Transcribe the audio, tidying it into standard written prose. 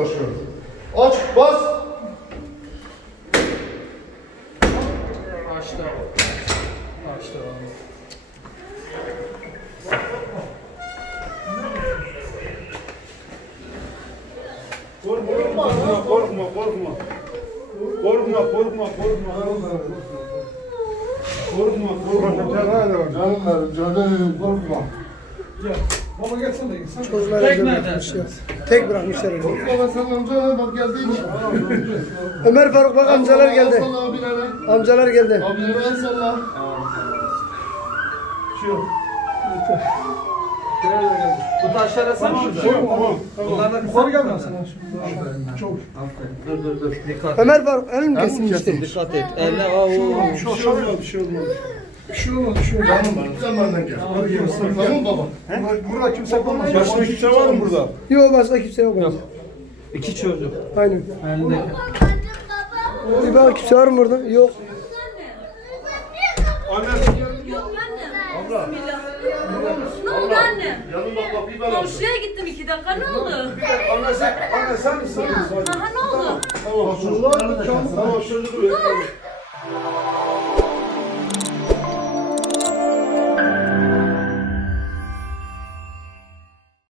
Aç, bas. Açtı. Açtı. Korkma, korkma, korkma. Korkma, korkma, korkma. Korkma, korkma. Canım, korkma. Gel. Baba gelsene. Çocuklar evde bırakmışlar. Tek bırakmışlar evde. Baba sen amcalar bak geldik. Ömer Faruk bak amcalar geldi. El salla abilere. Amcalar geldi. Abilere el salla. Şu. Bu taşlara sen mi Tamam. Bunlar da Yukarı gelmesin. Çok. Dur. Dikkat et. Ömer Faruk elin kesilmişti. Dikkat et. Elle avu. Bir şey olmaz. Bir şey olmaz. Bir şey olmaz. Bir şey olmaz. Canım benim, sen benden gel. Tamam baba. Burada kimse kalmaz. Başka kimse var mı burada? Yok başka kimse yok. İki çocuk. Aynen. Elinde. Bir bak kimse var mı burada? Yok. Annesi gel. Yok annem. Abla. Ne oldu annem? Yanımda kapıyı ben açtım. Komşuya gittim 2 dakika ne oldu? Anne sen misin? Aha ne oldu? Tamam. Tamam. Tamam.